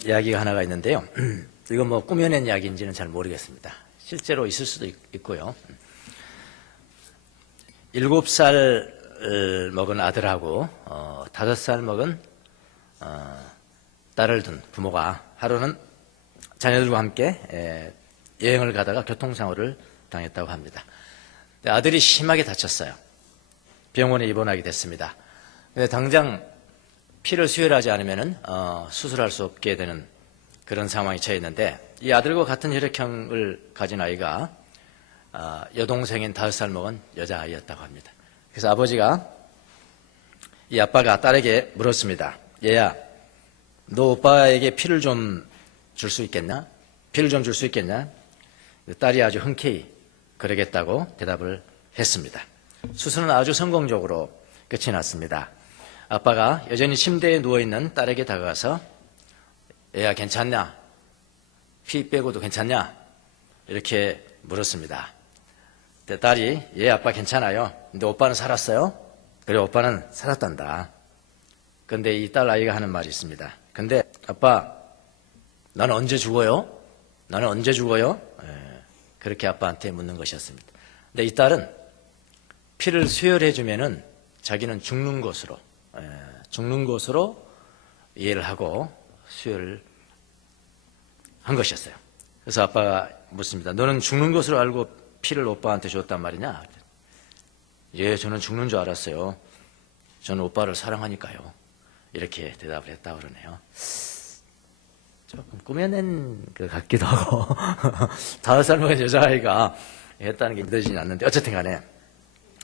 이야기가 하나가 있는데요. 이건 뭐 꾸며낸 이야기인지는 잘 모르겠습니다. 실제로 있을 수도 있고요. 7살 먹은 아들하고 5살 먹은 딸을 둔 부모가 하루는 자녀들과 함께 여행을 가다가 교통사고를 당했다고 합니다. 아들이 심하게 다쳤어요. 병원에 입원하게 됐습니다. 근데 당장 피를 수혈하지 않으면 수술할 수 없게 되는 그런 상황이 처했는데, 이 아들과 같은 혈액형을 가진 아이가 여동생인 5살 먹은 여자아이였다고 합니다. 그래서 아버지가, 이 아빠가 딸에게 물었습니다. 얘야, 너 오빠에게 피를 좀 줄 수 있겠나? 피를 좀 줄 수 있겠냐? 딸이 아주 흔쾌히 그러겠다고 대답을 했습니다. 수술은 아주 성공적으로 끝이 났습니다. 아빠가 여전히 침대에 누워있는 딸에게 다가가서 얘야 괜찮냐? 피 빼고도 괜찮냐? 이렇게 물었습니다. 딸이 예 아빠 괜찮아요. 근데 오빠는 살았어요? 그래 오빠는 살았단다. 근데 이 딸 아이가 하는 말이 있습니다. 근데 아빠 나는 언제 죽어요? 나는 언제 죽어요? 그렇게 아빠한테 묻는 것이었습니다. 근데 이 딸은 피를 수혈해주면은 자기는 죽는 것으로 이해를 하고 수혈을 한 것이었어요. 그래서 아빠가 묻습니다. 너는 죽는 것으로 알고 피를 오빠한테 줬단 말이냐? 예, 저는 죽는 줄 알았어요. 저는 오빠를 사랑하니까요. 이렇게 대답을 했다고 그러네요. 조금 꾸며낸 것 같기도 하고 5살 먹은 여자아이가 했다는 게 믿어지진 않는데 어쨌든 간에,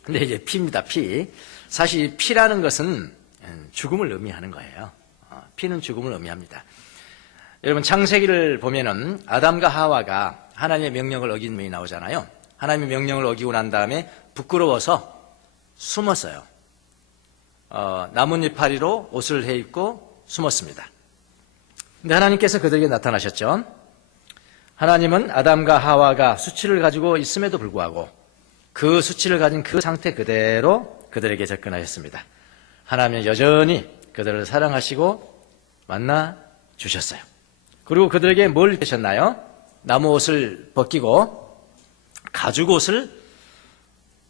근데 이제 피입니다. 피. 사실 이 피라는 것은 죽음을 의미하는 거예요. 피는 죽음을 의미합니다. 여러분 창세기를 보면은 아담과 하와가 하나님의 명령을 어긴 면이 나오잖아요. 하나님의 명령을 어기고 난 다음에 부끄러워서 숨었어요. 나뭇잎파리로 옷을 해입고 숨었습니다. 근데 하나님께서 그들에게 나타나셨죠. 하나님은 아담과 하와가 수치를 가지고 있음에도 불구하고 그 수치를 가진 그 상태 그대로 그들에게 접근하셨습니다. 하나님은 여전히 그들을 사랑하시고 만나 주셨어요. 그리고 그들에게 뭘 주셨나요? 나무 옷을 벗기고 가죽 옷을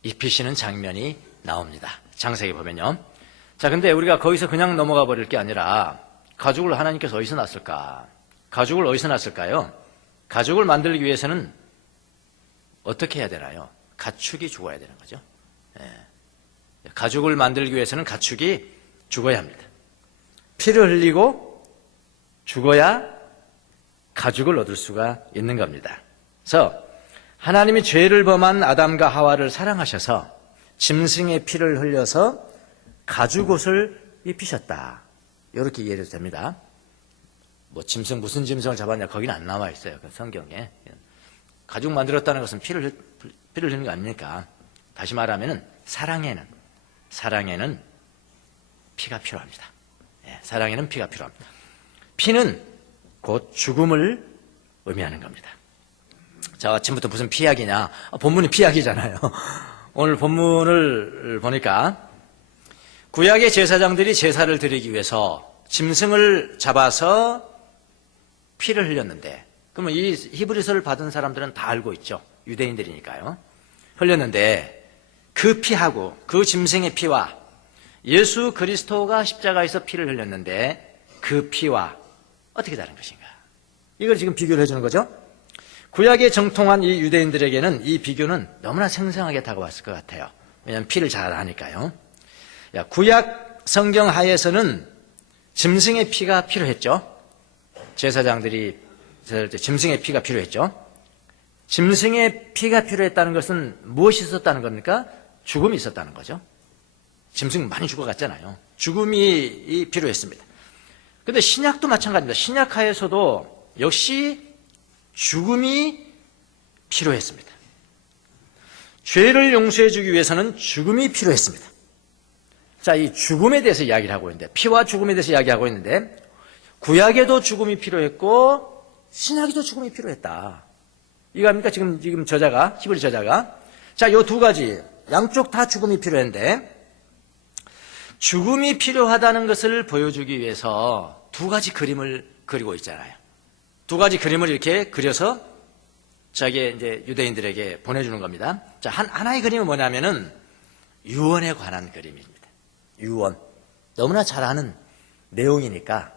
입히시는 장면이 나옵니다. 창세기 보면요. 자, 근데 우리가 거기서 그냥 넘어가 버릴 게 아니라 가죽을 하나님께서 어디서 났을까? 가죽을 어디서 났을까요? 가죽을 만들기 위해서는 어떻게 해야 되나요? 가축이 죽어야 되는 거죠. 가죽을 만들기 위해서는 가축이 죽어야 합니다. 피를 흘리고 죽어야 가죽을 얻을 수가 있는 겁니다. 그래서 하나님이 죄를 범한 아담과 하와를 사랑하셔서 짐승의 피를 흘려서 가죽옷을 입히셨다. 이렇게 이해해도 됩니다. 뭐 짐승 무슨 짐승을 잡았냐 거기는 안 나와 있어요. 그 성경에. 가죽 만들었다는 것은 피를 흘리는 거 아닙니까? 다시 말하면은 사랑에는 피가 필요합니다. 사랑에는 피가 필요합니다. 피는 곧 죽음을 의미하는 겁니다. 자, 아침부터 무슨 피약이냐? 본문이 피약이잖아요. 오늘 본문을 보니까 구약의 제사장들이 제사를 드리기 위해서 짐승을 잡아서 피를 흘렸는데, 그러면 이 히브리서를 받은 사람들은 다 알고 있죠. 유대인들이니까요. 흘렸는데 그 피하고 그 짐승의 피와 예수 그리스도가 십자가에서 피를 흘렸는데 그 피와 어떻게 다른 것인가? 이걸 지금 비교를 해주는 거죠. 구약에 정통한 이 유대인들에게는 이 비교는 너무나 생생하게 다가왔을 것 같아요. 왜냐하면 피를 잘 아니까요. 구약 성경 하에서는 짐승의 피가 필요했죠. 제사장들이 제사할 때 짐승의 피가 필요했죠. 짐승의 피가 필요했다는 것은 무엇이 있었다는 겁니까? 죽음이 있었다는 거죠. 짐승 많이 죽어갔잖아요. 죽음이 필요했습니다. 그런데 신약도 마찬가지입니다. 신약 하에서도 역시 죽음이 필요했습니다. 죄를 용서해 주기 위해서는 죽음이 필요했습니다. 자, 이 죽음에 대해서 이야기를 하고 있는데, 피와 죽음에 대해서 이야기하고 있는데, 구약에도 죽음이 필요했고 신약에도 죽음이 필요했다. 이거 아닙니까? 지금 히브리 저자가. 자, 요 두 가지 양쪽 다 죽음이 필요했는데, 죽음이 필요하다는 것을 보여주기 위해서 두 가지 그림을 그리고 있잖아요. 두 가지 그림을 이렇게 그려서 자기 이제 유대인들에게 보내주는 겁니다. 자, 하나의 그림은 뭐냐면은 유언에 관한 그림입니다. 유언. 너무나 잘 아는 내용이니까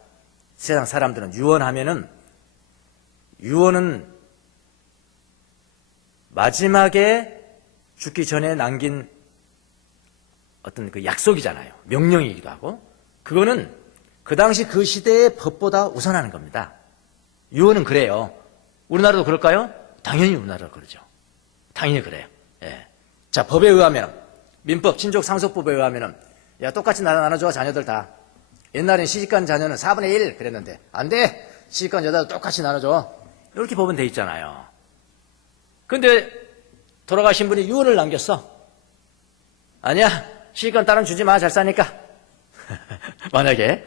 세상 사람들은 유언하면은 유언은 마지막에 죽기 전에 남긴 어떤 그 약속이잖아요. 명령이기도 하고 그거는 그 당시 그 시대의 법보다 우선하는 겁니다. 유언은 그래요. 우리나라도 그럴까요? 당연히 우리나라도 그러죠. 당연히 그래요. 예. 자, 법에 의하면 민법 친족 상속법에 의하면은 야 똑같이 나눠줘 자녀들 다. 옛날엔 시집간 자녀는 4분의 1 그랬는데 안 돼. 시집간 여자도 똑같이 나눠줘. 이렇게 법은 돼 있잖아요. 근데 돌아가신 분이 유언을 남겼어. 아니야. 시집간 딸은 주지 마. 잘 사니까. 만약에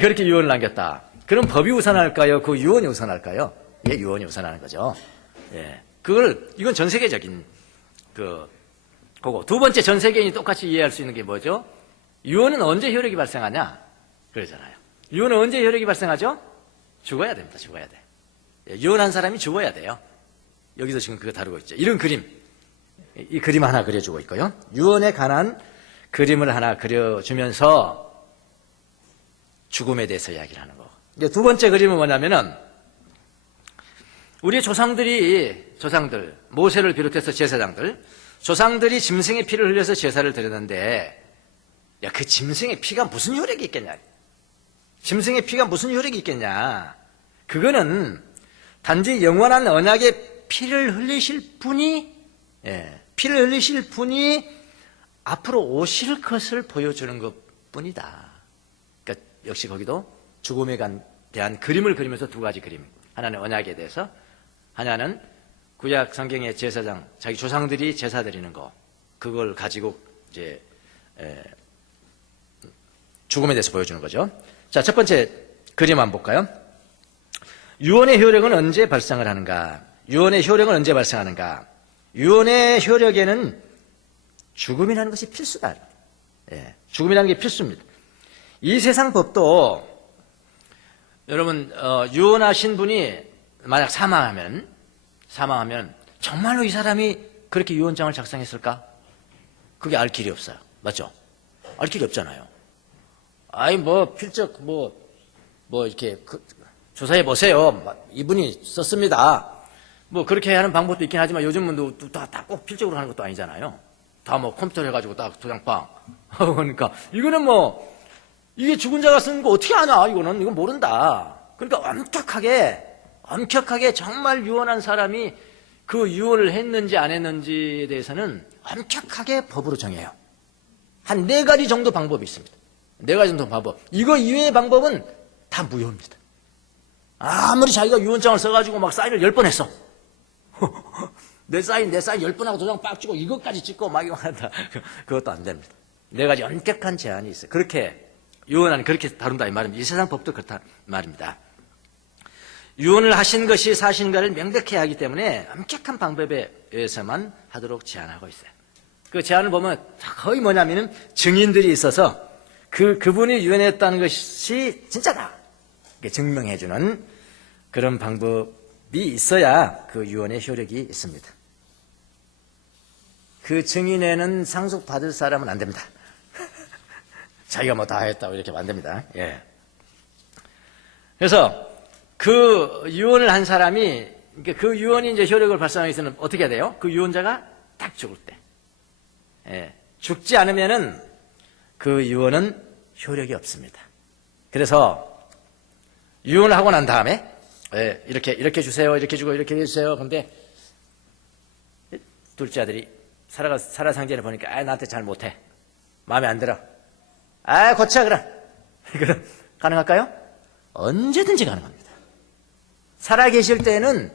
그렇게 유언을 남겼다. 그럼 법이 우선할까요? 그 유언이 우선할까요? 예, 유언이 우선하는 거죠. 예. 이건 전 세계적인 그거고. 두 번째 전 세계인이 똑같이 이해할 수 있는 게 뭐죠? 유언은 언제 효력이 발생하냐? 그러잖아요. 유언은 언제 효력이 발생하죠? 죽어야 됩니다. 죽어야 돼. 예, 유언한 사람이 죽어야 돼요. 여기서 지금 그거 다루고 있죠. 이런 그림. 이 그림 하나 그려주고 있고요. 유언에 관한 그림을 하나 그려주면서 죽음에 대해서 이야기를 하는 거. 이제 두 번째 그림은 뭐냐면은 우리의 조상들, 모세를 비롯해서 제사장들, 조상들이 짐승의 피를 흘려서 제사를 드렸는데, 야, 그 짐승의 피가 무슨 효력이 있겠냐? 짐승의 피가 무슨 효력이 있겠냐? 그거는 단지 영원한 언약의 피를 흘리실 분이, 피를 흘리실 분이 앞으로 오실 것을 보여주는 것 뿐이다. 그러니까 역시 거기도 죽음에 대한 그림을 그리면서 두 가지 그림. 하나는 언약에 대해서, 하나는 구약 성경의 제사장, 자기 조상들이 제사 드리는 거, 그걸 가지고 이제 죽음에 대해서 보여주는 거죠. 자, 첫 번째 그림 한번 볼까요? 유언의 효력은 언제 발생을 하는가? 유언의 효력은 언제 발생하는가? 유언의 효력에는 죽음이라는 것이 필수다. 죽음이라는 게 필수입니다. 이 세상 법도 여러분 유언하신 분이 만약 사망하면 정말로 이 사람이 그렇게 유언장을 작성했을까? 그게 알 길이 없어요. 맞죠? 알 길이 없잖아요. 아이 필적 이렇게 조사해 보세요. 이분이 썼습니다. 그렇게 하는 방법도 있긴 하지만 요즘은 다 꼭 필적으로 하는 것도 아니잖아요. 다 컴퓨터로 해가지고 딱 도장빵. 그러니까 이거는 이게 죽은 자가 쓴 거 어떻게 아냐? 이건 모른다. 그러니까 엄격하게 정말 유언한 사람이 그 유언을 했는지 안 했는지에 대해서는 엄격하게 법으로 정해요. 한 4가지 정도 방법이 있습니다. 4가지 정도 방법. 이거 이외의 방법은 다 무효입니다. 아무리 자기가 유언장을 써가지고 사인을 10번 했어. 내 사인 10번 하고 도장 빡 찍고 이것까지 찍고 이거 한다. 그것도 안 됩니다. 4가지 엄격한 제한이 있어요. 그렇게 유언은 그렇게 다룬다 이 말입니다. 이 세상 법도 그렇다 말입니다. 유언을 하신 것이 사실인가를 명백해야 하기 때문에 엄격한 방법에 의해서만 하도록 제한하고 있어요. 그 제한을 보면 거의 뭐냐면은 증인들이 있어서 그분이 유언했다는 것이 진짜다. 이렇게 증명해주는 그런 방법이 있어야 그 유언의 효력이 있습니다. 그 증인에는 상속받을 사람은 안 됩니다. 자기가 다 했다고 이렇게 안 됩니다. 예. 그래서 그 유언을 한 사람이 그 유언이 이제 효력을 발생하기 위해서는 어떻게 해야 돼요? 그 유언자가 딱 죽을 때. 죽지 않으면은 그 유언은 효력이 없습니다. 그래서 유언을 하고 난 다음에 이렇게 주세요, 이렇게 주고 이렇게 해주세요. 그런데 둘째 아들이 살아상전에 보니까 나한테 잘 못해. 마음에 안 들어. 고쳐 그럼. 그럼 가능할까요? 언제든지 가능합니다. 살아계실 때는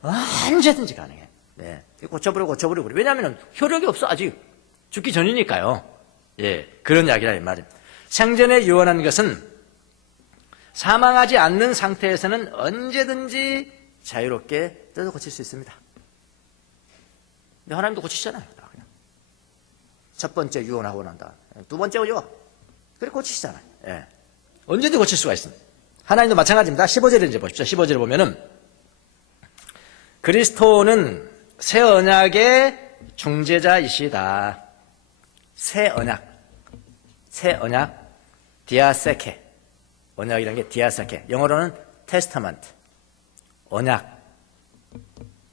언제든지 가능해요. 고쳐버리고. 왜냐하면 효력이 없어. 아직 죽기 전이니까요. 그런 이야기라 이 말입니다. 생전에 유언한 것은 사망하지 않는 상태에서는 언제든지 자유롭게 뜯어 고칠 수 있습니다. 근데 하나님도 고치시잖아요. 그냥. 첫 번째 유언하고 난다. 두 번째 오죠. 그래 고치시잖아요. 언제든지 고칠 수가 있습니다. 하나님도 마찬가지입니다. 15절을 이제 보십시오. 15절을 보면은 그리스도는 새 언약의 중재자이시다. 새 언약, 디아세케. 언약이라는 게 디아세케. 영어로는 테스타먼트, 언약.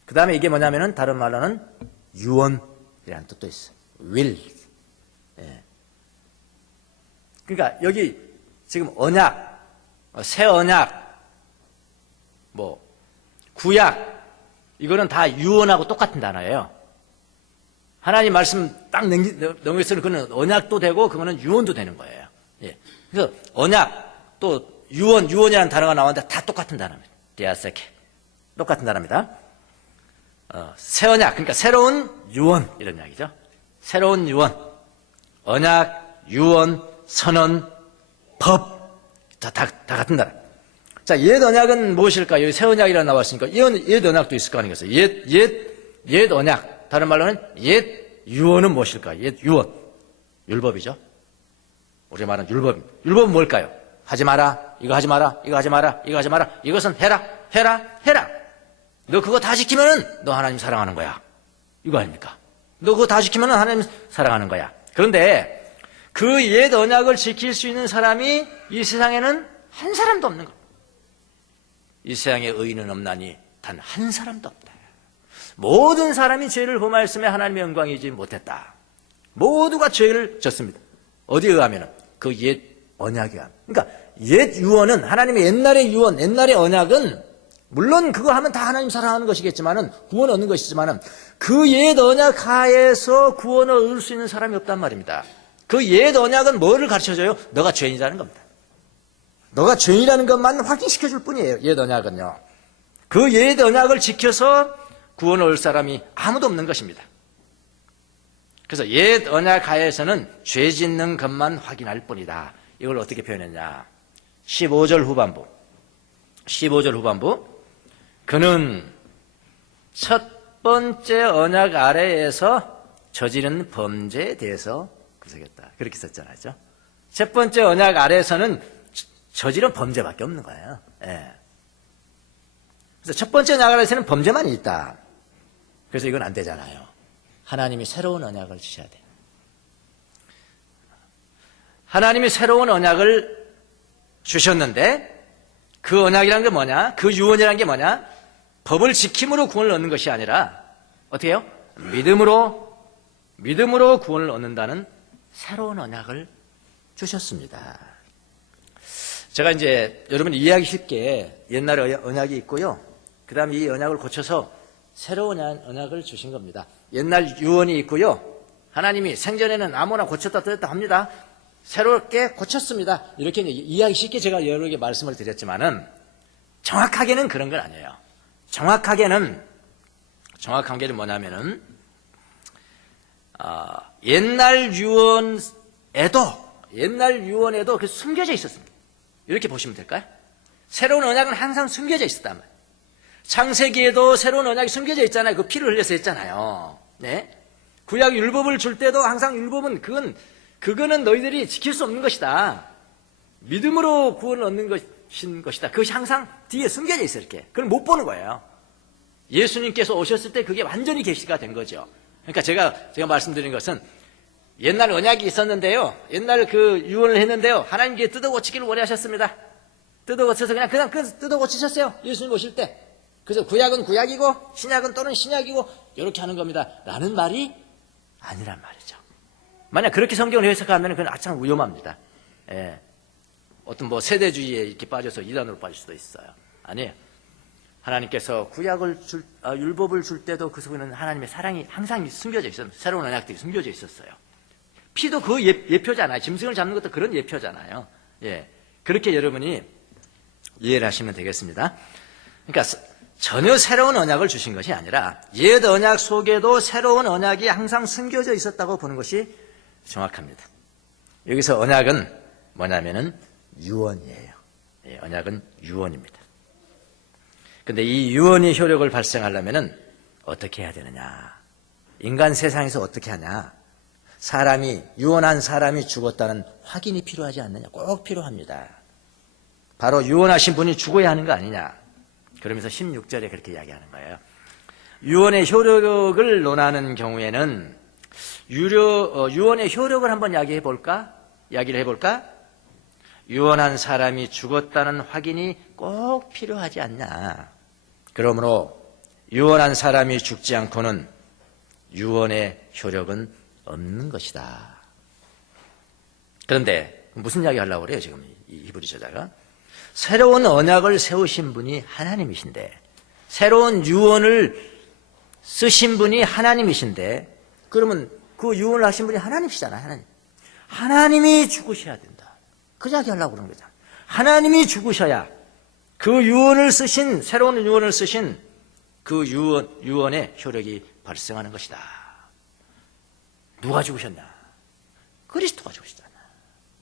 그 다음에 이게 뭐냐면은 다른 말로는 유언이라는 뜻도 있어요. will. 예. 그러니까 여기 지금 언약, 새 언약, 뭐 구약, 이거는 다 유언하고 똑같은 단어예요. 하나님 말씀 딱 넘겼으면 그거는 언약도 되고 그거는 유언도 되는 거예요. 예. 그래서 언약 또 유언이라는 단어가 나왔는데 다 똑같은 단어입니다. 디아세케. 똑같은 단어입니다. 새 언약, 그러니까 새로운 유언 이런 이야기죠. 새로운 유언, 언약, 유언, 선언, 법, 다 같은 단어. 자, 옛 언약은 무엇일까요? 여기 새 언약이라고 나왔으니까 옛 언약도 있을 거 아니겠어요? 옛 언약. 다른 말로는 옛 유언은 무엇일까요? 옛 유언. 율법이죠. 우리 말은 율법입니다. 율법은 뭘까요? 하지 마라, 이거 하지 마라, 이거 하지 마라, 이거 하지 마라, 이것은 해라. 너 그거 다 지키면은 너 하나님 사랑하는 거야. 이거 아닙니까? 너 그거 다 지키면은 하나님 사랑하는 거야. 그런데 그 옛 언약을 지킬 수 있는 사람이 이 세상에는 한 사람도 없는 거야. 이 세상에 의인은 없나니 단 한 사람도 없다. 모든 사람이 죄를 범하였으며 하나님의 영광이지 못했다. 모두가 죄를 졌습니다. 어디에 의하면? 그 옛 언약에 의하면. 그러니까 옛 유언은 하나님의 옛날의 유언, 옛날의 언약은 물론 그거 하면 다 하나님 사랑하는 것이겠지만은 구원 얻는 것이지만은 그 옛 언약 하에서 구원을 얻을 수 있는 사람이 없단 말입니다. 그 옛 언약은 뭐를 가르쳐줘요? 너가 죄인이라는 겁니다. 너가 죄인이라는 것만 확인시켜 줄 뿐이에요. 옛 언약은요. 그 옛 언약을 지켜서 구원을 얻을 사람이 아무도 없는 것입니다. 그래서 옛 언약 하에서는 죄 짓는 것만 확인할 뿐이다. 이걸 어떻게 표현했냐? 15절 후반부. 그는 첫 번째 언약 아래에서 저지른 범죄에 대해서 구속했다. 그렇게 썼잖아요. 첫 번째 언약 아래에서는 저지른 범죄밖에 없는 거예요. 예. 그래서 첫 번째 언약 아래에서는 범죄만 있다. 그래서 이건 안 되잖아요. 하나님이 새로운 언약을 주셔야 돼요. 하나님이 새로운 언약을 주셨는데 그 언약이란 게 뭐냐? 그 유언이란 게 뭐냐? 법을 지킴으로 구원을 얻는 것이 아니라 어떻게 해요? 믿음으로 구원을 얻는다는 새로운 언약을 주셨습니다. 제가 이제 여러분이 이해하기 쉽게 옛날 언약이 있고요. 그 다음에 이 언약을 고쳐서 새로운 언약을 주신 겁니다. 옛날 유언이 있고요. 하나님이 생전에는 아무나 고쳤다 뜯었다 합니다. 새롭게 고쳤습니다. 이렇게 이해하기 쉽게 제가 여러 개 말씀을 드렸지만은 정확하게는 그런 건 아니에요. 정확하게는 뭐냐면은 옛날 유언에도 그 숨겨져 있었습니다. 이렇게 보시면 될까요? 새로운 언약은 항상 숨겨져 있었단 말이에요. 창세기에도 새로운 언약이 숨겨져 있잖아요. 그 피를 흘려서 했잖아요. 네? 구약 율법을 줄 때도 항상 율법은 그거는 너희들이 지킬 수 없는 것이다. 믿음으로 구원을 얻는 것이다. 그것이 항상 뒤에 숨겨져 있어요. 이렇게. 그걸 못 보는 거예요. 예수님께서 오셨을 때 그게 완전히 계시가 된 거죠. 그러니까 제가 말씀드린 것은 옛날 언약이 있었는데요. 옛날 그 유언을 했는데요. 하나님께 뜯어고치기를 원하셨습니다. 뜯어고쳐서 그냥 뜯어고치셨어요. 예수님 오실 때. 그래서 구약은 구약이고 신약은 또는 신약이고 이렇게 하는 겁니다. 라는 말이 아니란 말이죠. 만약 그렇게 성경을 해석하면 그건 참 위험합니다. 예. 어떤 세대주의에 이렇게 빠져서 이단으로 빠질 수도 있어요. 아니에요. 하나님께서 율법을 줄 때도 그 속에는 하나님의 사랑이 항상 숨겨져 있었어요. 새로운 언약들이 숨겨져 있었어요. 피도 그 예표잖아요. 짐승을 잡는 것도 그런 예표잖아요. 예. 그렇게 여러분이 이해를 하시면 되겠습니다. 그러니까 전혀 새로운 언약을 주신 것이 아니라 옛 언약 속에도 새로운 언약이 항상 숨겨져 있었다고 보는 것이 정확합니다. 여기서 언약은 뭐냐면은 유언이에요. 예, 언약은 유언입니다. 근데 이 유언이 효력을 발생하려면은 어떻게 해야 되느냐? 인간 세상에서 어떻게 하냐? 유언한 사람이 죽었다는 확인이 필요하지 않느냐? 꼭 필요합니다. 바로 유언하신 분이 죽어야 하는 거 아니냐. 그러면서 16절에 그렇게 이야기하는 거예요. 유언의 효력을 논하는 경우에는 유언의 효력을 한번 이야기를 해볼까? 유언한 사람이 죽었다는 확인이 꼭 필요하지 않냐. 그러므로 유언한 사람이 죽지 않고는 유언의 효력은 없는 것이다. 그런데 무슨 이야기 하려고 그래요 지금 이 히브리 저자가? 새로운 언약을 세우신 분이 하나님이신데, 새로운 유언을 쓰신 분이 하나님이신데, 그러면 그 유언을 하신 분이 하나님이시잖아요. 하나님이 죽으셔야 된다. 그 이야기 하려고 그러는 거잖아요. 하나님이 죽으셔야 그 유언을 쓰신, 새로운 유언을 쓰신 그 유언의 효력이 발생하는 것이다. 누가 죽으셨냐? 그리스도가 죽으셨잖아.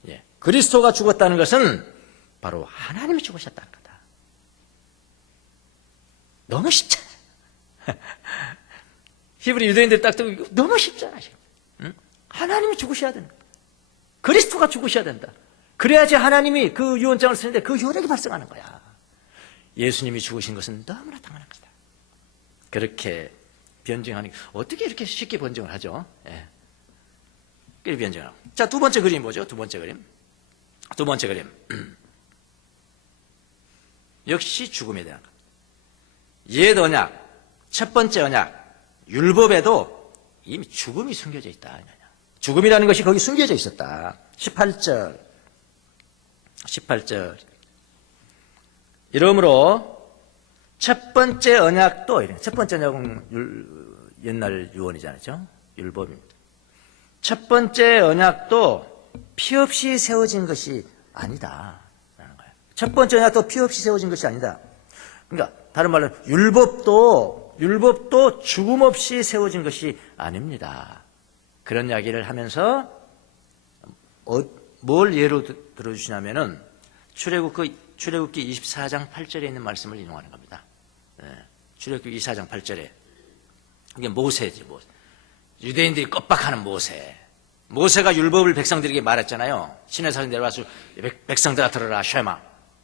예. 그리스도가 죽었다는 것은 바로 하나님이 죽으셨다는 거다. 너무 쉽잖아. 히브리 유대인들이 딱 듣고 너무 쉽잖아. 응? 하나님이 죽으셔야 된다. 그리스도가 죽으셔야 된다. 그래야지 하나님이 그 유언장을 쓰는데 그 효력이 발생하는 거야. 예수님이 죽으신 것은 너무나 당연한 것이다. 그렇게 변증하는, 어떻게 이렇게 쉽게 변증을 하죠? 예. 그렇게 변증을 하고. 자, 두 번째 그림 뭐죠? 두 번째 그림. 역시 죽음에 대한 것. 옛 언약, 첫 번째 언약, 율법에도 이미 죽음이 숨겨져 있다. 죽음이라는 것이 거기 숨겨져 있었다. 18절. 이러므로 첫 번째 언약도, 첫 번째 언약은 옛날 유언이잖아요. 율법입니다. 첫 번째 언약도 피 없이 세워진 것이 아니다. 라는 거예요. 첫 번째 언약도 피 없이 세워진 것이 아니다. 그러니까 다른 말로 율법도 죽음 없이 세워진 것이 아닙니다. 그런 이야기를 하면서 뭘 예로 들어주시냐면은 출애굽기 24장 8절에 있는 말씀을 인용하는 겁니다. 네. 출애굽기 24장 8절에 이게 모세지. 유대인들이 껍박하는 모세가 율법을 백성들에게 말했잖아요. 시내산에 내려와서 백성들아 들어라. 쉐마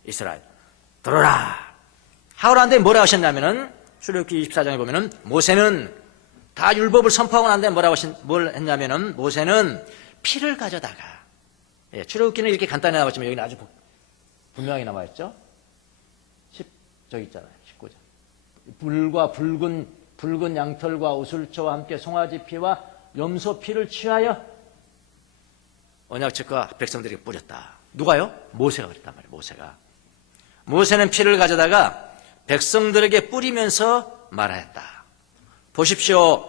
이스라엘 들어라. 하오라는데 뭐라고 하셨냐면은 출애굽기 24장에 보면은 모세는 다 율법을 선포하고 난 다음에 뭘 했냐면은 모세는 피를 가져다가, 예, 출애굽기는 이렇게 간단히 나왔지만 여기는 아주 분명하게 나와 있죠. 저기 있잖아요. 19절. 불과 붉은 양털과 우슬초와 함께 송아지 피와 염소 피를 취하여 언약책과 백성들에게 뿌렸다. 누가요? 모세가 그랬단 말이에요. 모세는 피를 가져다가 백성들에게 뿌리면서 말하였다. 보십시오.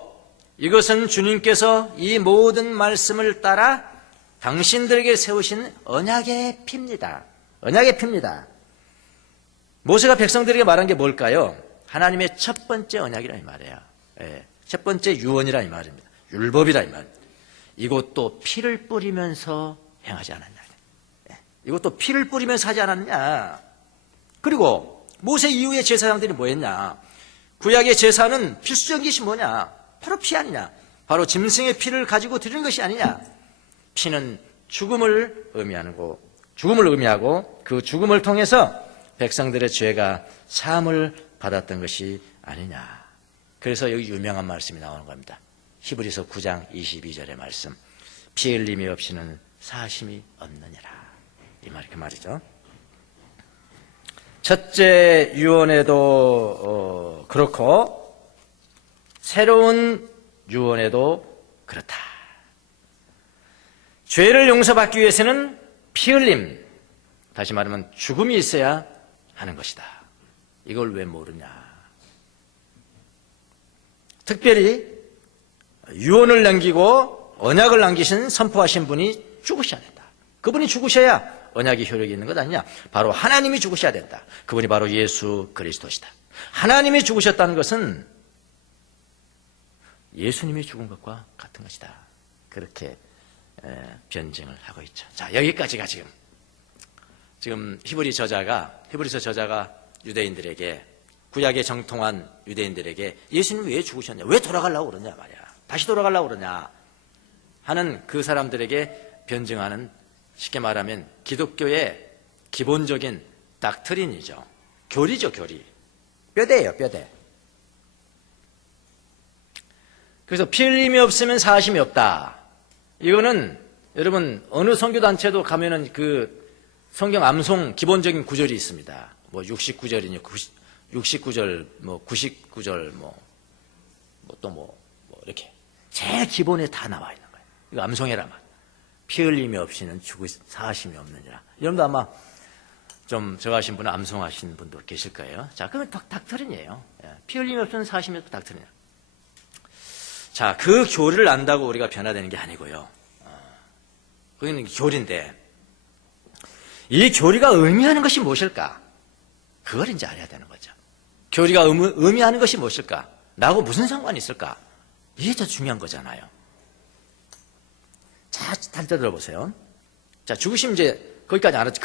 이것은 주님께서 이 모든 말씀을 따라 당신들에게 세우신 언약의 피입니다. 모세가 백성들에게 말한 게 뭘까요? 하나님의 첫 번째 언약이라 이 말이에요. 예, 첫 번째 유언이라 이 말입니다. 율법이라 이 말입니다. 이것도 피를 뿌리면서 행하지 않았냐. 예, 이것도 피를 뿌리면서 하지 않았냐. 그리고 모세 이후의 제사장들이 뭐 했냐. 구약의 제사는 필수적인 것이 뭐냐. 바로 피 아니냐. 바로 짐승의 피를 가지고 드리는 것이 아니냐. 피는 죽음을 의미하고 그 죽음을 통해서 백성들의 죄가 사함을 받았던 것이 아니냐. 그래서 여기 유명한 말씀이 나오는 겁니다. 히브리서 9장 22절의 말씀. 피 흘림이 없이는 사심이 없느니라. 이 말이 그 말이죠. 첫째 유언에도 그렇고 새로운 유언에도 그렇다. 죄를 용서받기 위해서는 피 흘림, 다시 말하면 죽음이 있어야 하는 것이다. 이걸 왜 모르냐. 특별히 유언을 남기고 언약을 남기신 선포하신 분이 죽으셔야 된다. 그분이 죽으셔야 언약이 효력이 있는 것 아니냐. 바로 하나님이 죽으셔야 된다. 그분이 바로 예수 그리스도시다. 하나님이 죽으셨다는 것은 예수님이 죽은 것과 같은 것이다. 그렇게 변증을 하고 있죠. 자, 여기까지가 지금 히브리서 저자가 유대인들에게, 구약에 정통한 유대인들에게 예수님 왜 죽으셨냐, 왜 돌아가려고 그러냐 말이야, 다시 돌아가려고 그러냐 하는 그 사람들에게 변증하는, 쉽게 말하면 기독교의 기본적인 닥트린이죠. 교리죠, 교리. 뼈대예요, 뼈대. 그래서 피 흘림이 없으면 사심이 없다. 이거는 여러분 어느 선교단체도 가면은 그 성경 암송 기본적인 구절이 있습니다. 뭐 69절이니 69절, 뭐 99절, 뭐 이렇게 제일 기본에 다 나와 있는 거예요. 이거 암송해라 말. 피 흘림이 없이는 사심이 없느니라. 여러분도 아마 좀 저거 하신 분은 암송하신 분도 계실 거예요. 자, 그러면 닥터린이에요. 피 흘림이 없으면 사심이 없고 닥터린이에요. 자, 그 교리를 안다고 우리가 변화되는 게 아니고요. 그게 교리인데 이 교리가 의미하는 것이 무엇일까? 그걸 이제 알아야 되는 거죠. 교리가 의미하는 것이 무엇일까? 나하고 무슨 상관이 있을까? 이게 더 중요한 거잖아요. 자, 다시 들어보세요. 자, 죽으시면 이제 거기까지 알았죠.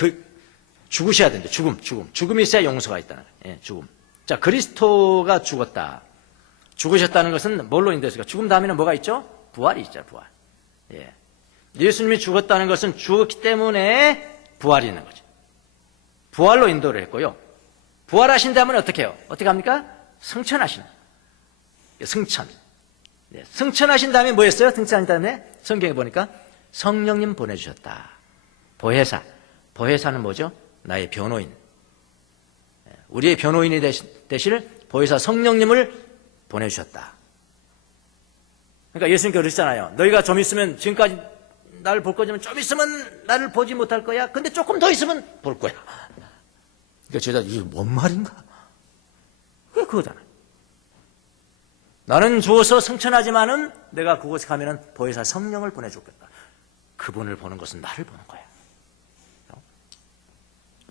죽으셔야 된대. 죽음이 있어야 용서가 있다는 거예요. 예, 죽음. 자, 그리스도가 죽었다. 죽으셨다는 것은 뭘로 인도했을까? 죽음 다음에는 뭐가 있죠? 부활이 있죠, 부활. 예. 예수님이 죽었다는 것은 죽었기 때문에 부활이 있는 거죠. 부활로 인도를 했고요. 부활하신 다음에 어떻게 해요? 어떻게 합니까? 승천하시는 거예요. 승천. 예. 승천하신 다음에 뭐 했어요? 승천하신 다음에 성경에 보니까 성령님 보내주셨다. 보혜사. 보혜사는 뭐죠? 나의 변호인. 우리의 변호인이 되실 보혜사 성령님을 보내주셨다. 그러니까 예수님께서 그러시잖아요. 너희가 좀 있으면 지금까지 나를 볼 거지만 좀 있으면 나를 보지 못할 거야. 근데 조금 더 있으면 볼 거야. 그러니까 제가 이게 뭔 말인가? 그게 그거잖아요. 나는 죽어서 승천하지만은 내가 그곳에 가면은 보혜사 성령을 보내주겠다. 그분을 보는 것은 나를 보는 거야.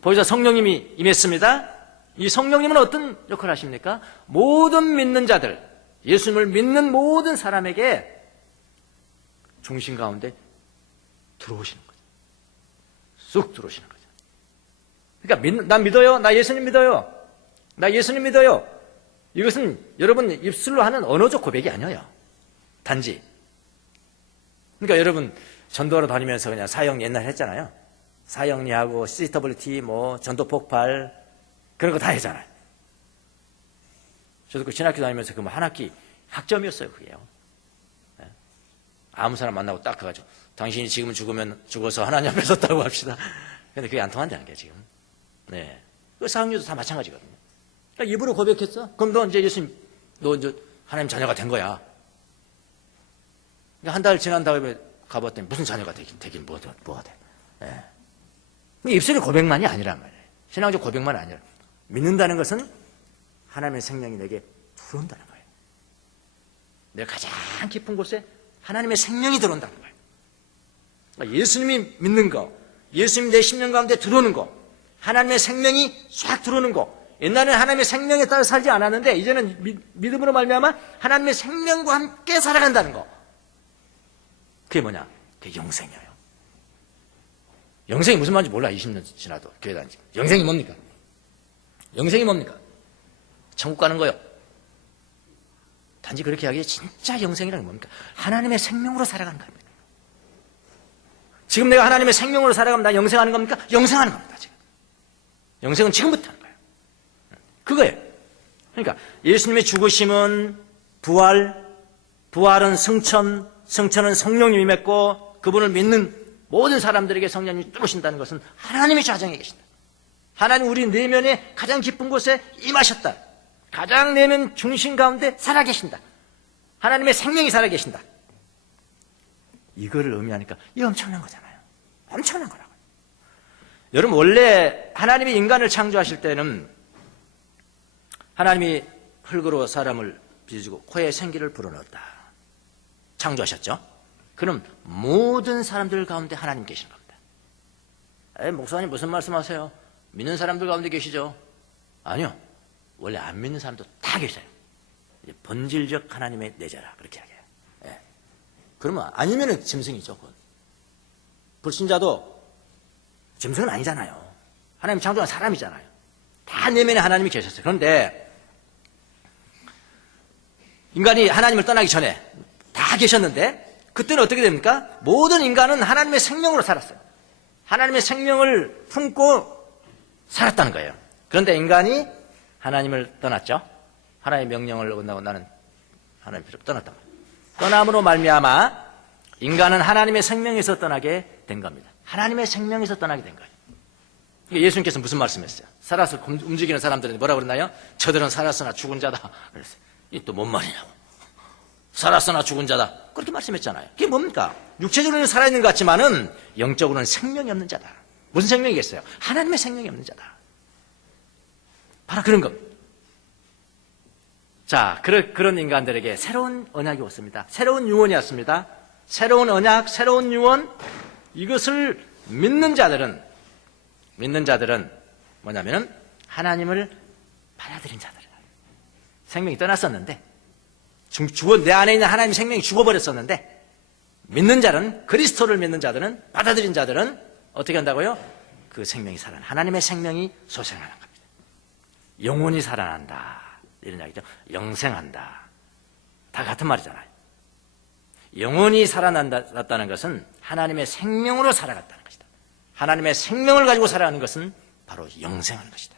보혜사 성령님이 임했습니다. 이 성령님은 어떤 역할을 하십니까? 모든 믿는 자들, 예수님을 믿는 모든 사람에게 중심 가운데 들어오시는 거죠. 쑥 들어오시는 거죠. 그러니까 난 믿어요. 나 예수님 믿어요. 나 예수님 믿어요. 이것은 여러분 입술로 하는 언어적 고백이 아니에요. 단지. 그러니까 여러분 전도하러 다니면서 그냥 사형 옛날에 했잖아요. 사형리하고 CWT, 전도 폭발 그런 거 다 했잖아요. 저도 그 신학교 다니면서 그 한 학기 학점이었어요, 그게요. 네. 아무 사람 만나고 딱 그가지고 당신이 지금 죽어서 하나님 앞에 섰다고 합시다. 근데 그게 안 통한다는 게 지금. 네. 그 사형리도 다 마찬가지거든요. 그러니까 입으로 고백했어. 그럼 너 이제 예수님, 너 이제 하나님 자녀가 된 거야. 그러니까 한 달 지난 다음에 가봤더니 무슨 자녀가 되긴 뭐가 돼. 네. 입술의 고백만이 아니란 말이에요. 신앙적 고백만 아니라. 믿는다는 것은 하나님의 생명이 내게 들어온다는 거예요. 내가 가장 깊은 곳에 하나님의 생명이 들어온다는 거예요. 그러니까 예수님이 믿는 거, 예수님 내 심령 가운데 들어오는 거, 하나님의 생명이 싹 들어오는 거. 옛날에는 하나님의 생명에 따라 살지 않았는데 이제는 믿음으로 말미암아 하나님의 생명과 함께 살아간다는 거. 그게 뭐냐? 그게 영생이에요. 영생이 무슨 말인지 몰라. 20년 지나도 교회 다니지. 영생이 뭡니까? 영생이 뭡니까? 천국 가는 거요. 단지 그렇게 하기에 진짜 영생이라는 게 뭡니까? 하나님의 생명으로 살아가는 겁니다. 지금 내가 하나님의 생명으로 살아가면 나 영생하는 겁니까? 영생하는 겁니다. 지금. 영생은 지금부터 하는 거예요. 그거예요. 그러니까 예수님의 죽으심은 부활, 부활은 승천, 승천은 성령님이 맺고 그분을 믿는 모든 사람들에게 성령님이 들어오신다는 것은 하나님의 좌정에 계신다. 하나님 우리 내면의 가장 깊은 곳에 임하셨다. 가장 내면 중심 가운데 살아계신다. 하나님의 생명이 살아계신다. 이거를 의미하니까 이 엄청난 거잖아요. 엄청난 거라고요. 여러분 원래 하나님이 인간을 창조하실 때는 하나님이 흙으로 사람을 빚고 코에 생기를 불어넣었다. 창조하셨죠? 그럼 모든 사람들 가운데 하나님 계신 겁니다. 목사님 무슨 말씀하세요? 믿는 사람들 가운데 계시죠? 아니요. 원래 안 믿는 사람도 다 계셔요. 본질적 하나님의 내자라 그렇게 하게요. 예. 그러면 아니면은 짐승이죠. 그건. 불신자도 짐승은 아니잖아요. 하나님 창조한 사람이잖아요. 다 내면에 하나님이 계셨어요. 그런데 인간이 하나님을 떠나기 전에 다 계셨는데 그때는 어떻게 됩니까? 모든 인간은 하나님의 생명으로 살았어요. 하나님의 생명을 품고 살았다는 거예요. 그런데 인간이 하나님을 떠났죠. 하나님의 명령을 어긋나고 나는 하나님을 떠났다. 떠남으로 말미암아 인간은 하나님의 생명에서 떠나게 된 겁니다. 하나님의 생명에서 떠나게 된 거예요. 예수님께서 무슨 말씀했어요? 살아서 움직이는 사람들은 뭐라고 그러나요? 저들은 살았으나 죽은 자다. 그랬어요. 이게 또 뭔 말이냐고. 살았으나 죽은 자다. 그렇게 말씀했잖아요. 그게 뭡니까? 육체적으로는 살아있는 것 같지만은 영적으로는 생명이 없는 자다. 무슨 생명이겠어요? 하나님의 생명이 없는 자다. 바로 그런 겁니다. 자, 그런 인간들에게 새로운 언약이 왔습니다. 새로운 유언이 왔습니다. 새로운 언약, 새로운 유언, 이것을 믿는 자들은 뭐냐면은 하나님을 받아들인 자들이에요. 생명이 떠났었는데, 내 안에 있는 하나님의 생명이 죽어버렸었는데, 믿는 자는, 그리스도를 믿는 자들은, 받아들인 자들은 어떻게 한다고요? 그 생명이 살아나. 하나님의 생명이 소생하는 겁니다. 영혼이 살아난다. 이런 이야기죠. 영생한다. 다 같은 말이잖아요. 영혼이 살아났다는 것은 하나님의 생명으로 살아갔다는 것이다. 하나님의 생명을 가지고 살아가는 것은 바로 영생하는 것이다.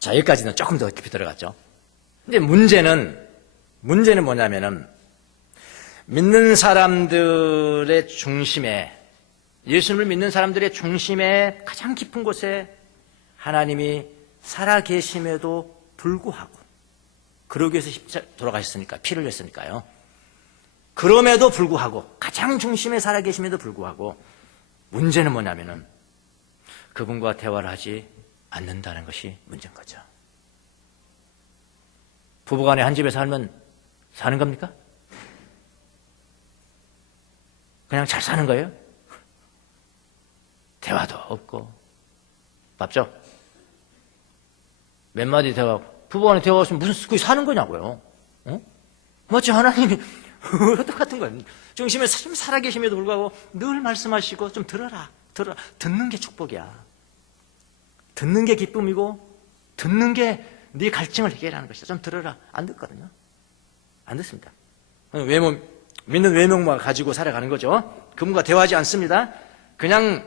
자, 여기까지는 조금 더 깊이 들어갔죠. 근데 문제는 뭐냐면은, 믿는 사람들의 중심에, 예수님을 믿는 사람들의 중심에 가장 깊은 곳에 하나님이 살아 계심에도 불구하고, 그러기 위해서 돌아가셨으니까, 피를 흘렸으니까요. 그럼에도 불구하고, 가장 중심에 살아 계심에도 불구하고, 문제는 뭐냐면은, 그분과 대화를 하지 않는다는 것이 문제인 거죠. 부부간에 한 집에 살면 사는 겁니까? 그냥 잘 사는 거예요? 대화도 없고, 맞죠? 몇 마디 대화, 부부간에 대화 없으면 무슨 그게 사는 거냐고요? 어? 마치 하나님이 똑같은 거예요. 중심에 좀 살아계심에도 불구하고 늘 말씀하시고 좀 들어라. 듣는 게 축복이야. 듣는 게 기쁨이고 듣는 게 네 갈증을 해결하는 것이다. 좀 들어라. 안 듣거든요. 안 듣습니다. 믿는 외모만 가지고 살아가는 거죠. 그분과 대화하지 않습니다. 그냥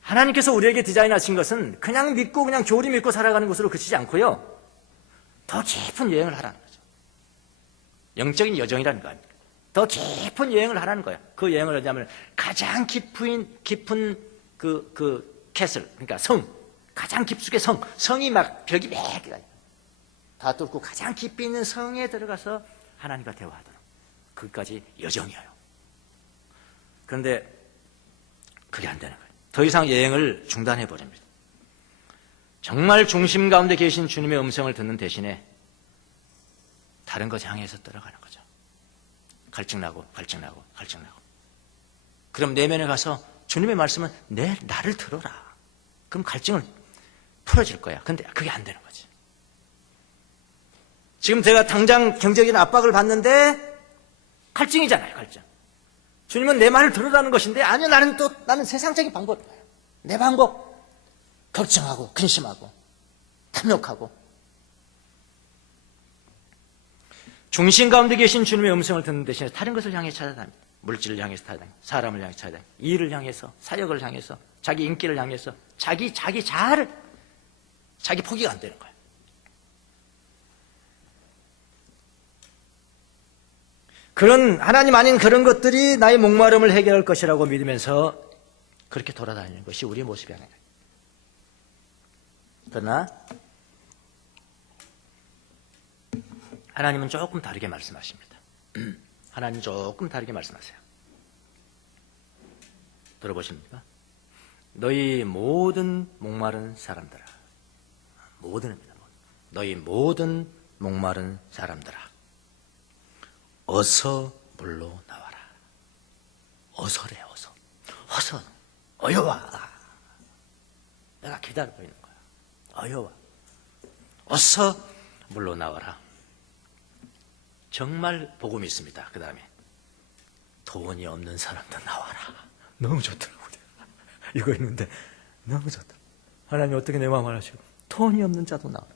하나님께서 우리에게 디자인하신 것은 그냥 믿고 그냥 교리 믿고 살아가는 것으로 그치지 않고요. 더 깊은 여행을 하라는 거죠. 영적인 여정이라는 거 아닙니까? 더 깊은 여행을 하라는 거예요. 그 여행을 하냐면 가장 깊은 그 캐슬, 그러니까 성, 가장 깊숙이 성이 막 벽이 몇 개가 다 뚫고 가장 깊이 있는 성에 들어가서 하나님과 대화하도록, 그것까지 여정이에요. 그런데 그게 안 되는 거예요. 더 이상 여행을 중단해 버립니다. 정말 중심 가운데 계신 주님의 음성을 듣는 대신에 다른 것 향해서 떨어가는 거죠. 갈증나고. 그럼 내면에 가서 주님의 말씀은 나를 들어라. 그럼 갈증을 풀어질 거야. 근데 그게 안 되는 거지. 지금 제가 당장 경제적인 압박을 받는데 갈증이잖아요, 갈증. 주님은 내 말을 들으라는 것인데, 아니요, 나는 세상적인 방법이에요. 내 방법. 걱정하고, 근심하고, 탐욕하고. 중심 가운데 계신 주님의 음성을 듣는 대신에 다른 것을 향해 찾아다닙니다. 물질을 향해서 찾아다닙니다. 사람을 향해서 찾아다닙니다. 일을 향해서, 사역을 향해서, 자기 인기를 향해서, 자기 자아를, 자기 포기가 안 되는 거예요. 그런 하나님 아닌 그런 것들이 나의 목마름을 해결할 것이라고 믿으면서 그렇게 돌아다니는 것이 우리의 모습이 아닌가. 그러나 하나님은 조금 다르게 말씀하십니다. 하나님 조금 다르게 말씀하세요. 들어보십니까? 너희 모든 목마른 사람들아, 모든입니다. 너희 모든 목마른 사람들아, 어서 물로 나와라. 어서래, 어서 어여와. 내가 기다리고 있는 거야. 어여와. 어서 물로 나와라. 정말 복음이 있습니다. 그 다음에 돈이 없는 사람도 나와라. 너무 좋더라고요. 이거 있는데 너무 좋다. 하나님 어떻게 내 마음을 아시고, 돈이 없는 자도 나와라.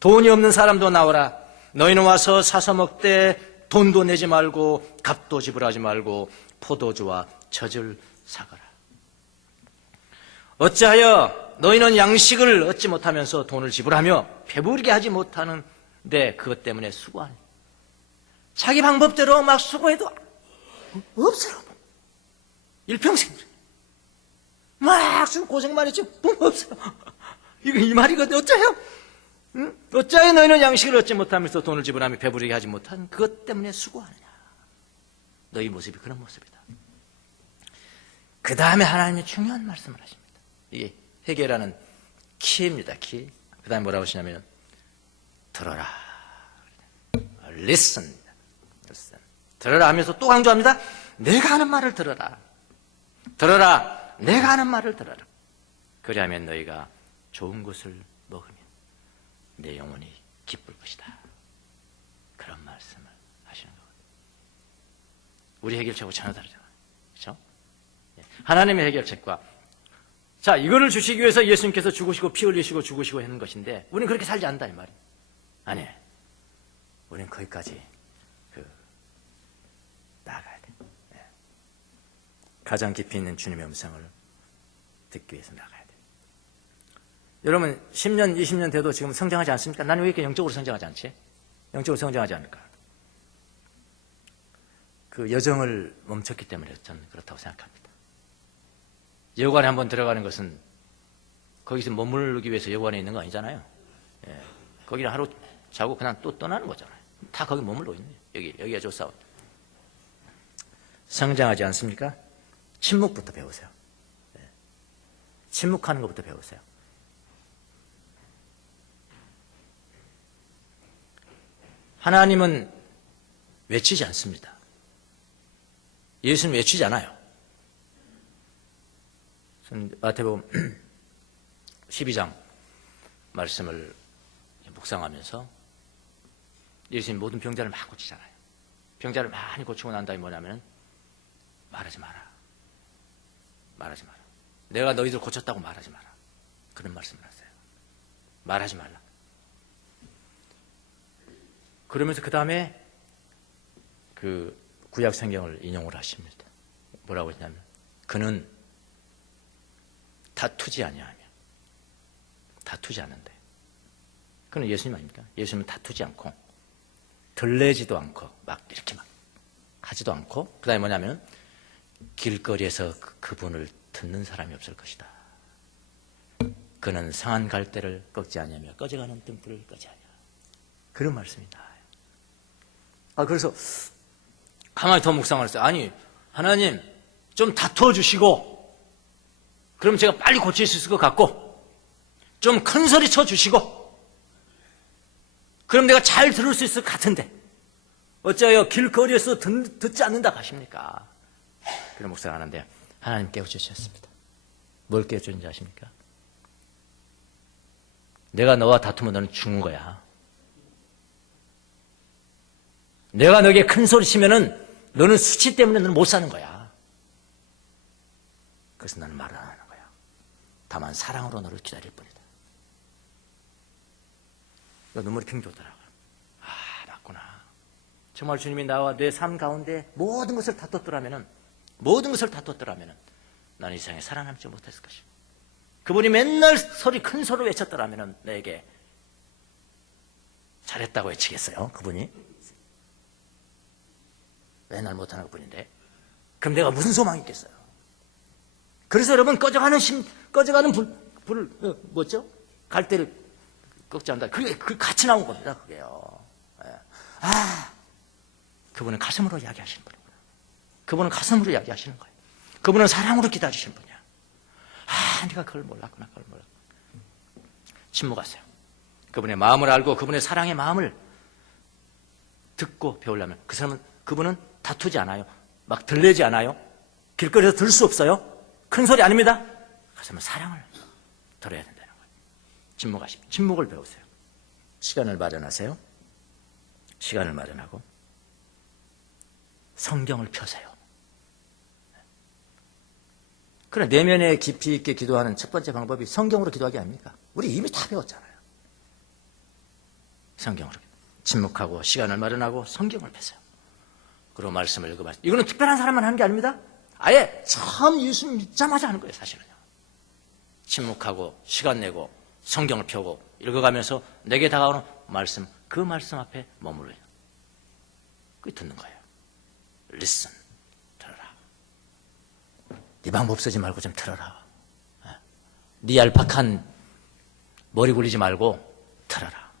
돈이 없는 사람도 나와라. 너희는 와서 사서 먹되 돈도 내지 말고 값도 지불하지 말고 포도주와 젖을 사거라. 어찌하여 너희는 양식을 얻지 못하면서 돈을 지불하며 배부르게 하지 못하는데 그것 때문에 수고하니. 자기 방법대로 막 수고해도 없어요. 일평생 막 고생만 했지 없어요. 이거 이 말이거든. 어째요? 응? 어찌하여 너희는 양식을 얻지 못하면서 돈을 지불하며 배부르게 하지 못한 그것 때문에 수고하느냐. 너희 모습이 그런 모습이다. 그 다음에 하나님이 중요한 말씀을 하십니다. 이게 회개라는 키입니다. 키. 그 다음에 뭐라고 하시냐면 들어라. listen. 들어라 하면서 또 강조합니다. 내가 하는 말을 들어라. 들어라. 내가 하는 말을 들어라. 그리하면 너희가 좋은 것을 먹으면 내 영혼이 기쁠 것이다. 그런 말씀을 하시는 거거든요. 우리 해결책하고 전혀 다르잖아요. 그렇죠? 하나님의 해결책과 자, 이거를 주시기 위해서 예수님께서 죽으시고 피 흘리시고 죽으시고 하는 것인데 우리는 그렇게 살지 않는다 이 말이에요. 아니, 우리는 거기까지 나아가야 돼. 가장 깊이 있는 주님의 음성을 듣기 위해서 나가야 돼. 여러분 10년, 20년 돼도 지금 성장하지 않습니까? 나는 왜 이렇게 영적으로 성장하지 않지? 영적으로 성장하지 않을까? 그 여정을 멈췄기 때문에 저는 그렇다고 생각합니다. 여관에 한번 들어가는 것은 거기서 머무르기 위해서 여관에 있는 거 아니잖아요. 거기는 하루 자고 그냥 또 떠나는 거잖아요. 다 거기 머물러 있네요. 여기가 좋사원. 성장하지 않습니까? 침묵부터 배우세요. 침묵하는 것부터 배우세요. 하나님은 외치지 않습니다. 예수는 외치지 않아요. 마태복음 12장 말씀을 묵상하면서 예수님 모든 병자를 막 고치잖아요. 병자를 많이 고치고 난 다음에 뭐냐면 말하지 마라. 말하지 마라. 내가 너희들 고쳤다고 말하지 마라. 그런 말씀을 하세요. 말하지 말라. 그러면서 그 다음에 그 구약 성경을 인용을 하십니다. 뭐라고 했냐면 그는 다투지 아니하며 다투지 않는데 그는 예수님 아닙니까? 예수님은 다투지 않고 들레지도 않고 막 이렇게 막 하지도 않고 그 다음에 뭐냐면 길거리에서 그분을 듣는 사람이 없을 것이다. 그는 상한 갈대를 꺾지 아니하며 꺼져가는 등불을 끄지 아니하. 그런 말씀이다. 그래서 가만히 더 묵상을 했어요. 아니 하나님 좀 다투어 주시고 그럼 제가 빨리 고칠 수 있을 것 같고 좀 큰 소리 쳐 주시고 그럼 내가 잘 들을 수 있을 것 같은데 어째요 길거리에서 듣지 않는다 하십니까? 그런 묵상을 하는데 하나님 깨우치셨습니다. 뭘 깨우쳤는지 아십니까? 내가 너와 다투면 너는 죽는 거야. 내가 너에게 큰 소리 치면은 너는 수치 때문에 너는 못 사는 거야. 그래서 나는 말을 안 하는 거야. 다만 사랑으로 너를 기다릴 뿐이다. 눈물이 핑 돌더라고요. 맞구나. 정말 주님이 나와 내 삶 가운데 모든 것을 다퉜더라면은 나는 이 세상에 살아남지 못했을 것이고 그분이 맨날 큰 소리 외쳤더라면은 내게 잘했다고 외치겠어요? 그분이? 맨날 못하는 것뿐인데 그럼 내가 무슨 소망이 있겠어요? 그래서 여러분 꺼져가는 불을 뭐죠? 갈대를 꺾지 않는다. 그게 같이 나온 겁니다. 그게요. 그분은 가슴으로 이야기하시는 분이구나. 그분은 가슴으로 이야기하시는 거예요. 그분은 사랑으로 기다리시는 분이야. 네가 그걸 몰랐구나. 침묵하세요. 그분의 마음을 알고 그분의 사랑의 마음을 듣고 배우려면 그분은 다투지 않아요. 막 들리지 않아요. 길거리에서 들 수 없어요. 큰 소리 아닙니다. 가서 사랑을 들어야 된다는 거예요. 침묵하십시오. 침묵을 배우세요. 시간을 마련하세요. 시간을 마련하고 성경을 펴세요. 그래 내면에 깊이 있게 기도하는 첫 번째 방법이 성경으로 기도하기 아닙니까? 우리 이미 다 배웠잖아요. 성경으로 침묵하고 시간을 마련하고 성경을 펴세요. 그리고 말씀을 읽어봐요. 이거는 특별한 사람만 하는 게 아닙니다. 아예 처음 예수님 믿자마자 하는 거예요. 사실은요. 침묵하고 시간 내고 성경을 펴고 읽어가면서 내게 다가오는 말씀, 그 말씀 앞에 머물러요. 그 듣는 거예요. Listen, 들어라. 네 방법 쓰지 말고 좀 들어라. 네 얄팍한 머리 굴리지 말고 들어라.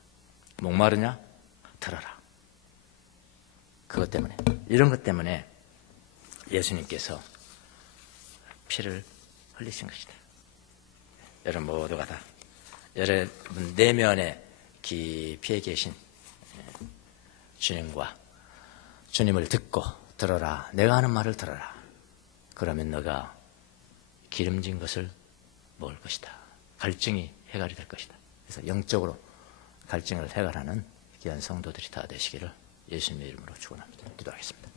목마르냐? 들어라. 그것 때문에, 이런 것 때문에 예수님께서 피를 흘리신 것이다. 여러분 모두가 다 여러분 내면에 깊이 계신 주님과 주님을 듣고 들어라. 내가 하는 말을 들어라. 그러면 너가 기름진 것을 먹을 것이다. 갈증이 해결이 될 것이다. 그래서 영적으로 갈증을 해결하는 귀한 성도들이 다 되시기를 예수님의 이름으로 축원합니다. 기도하겠습니다.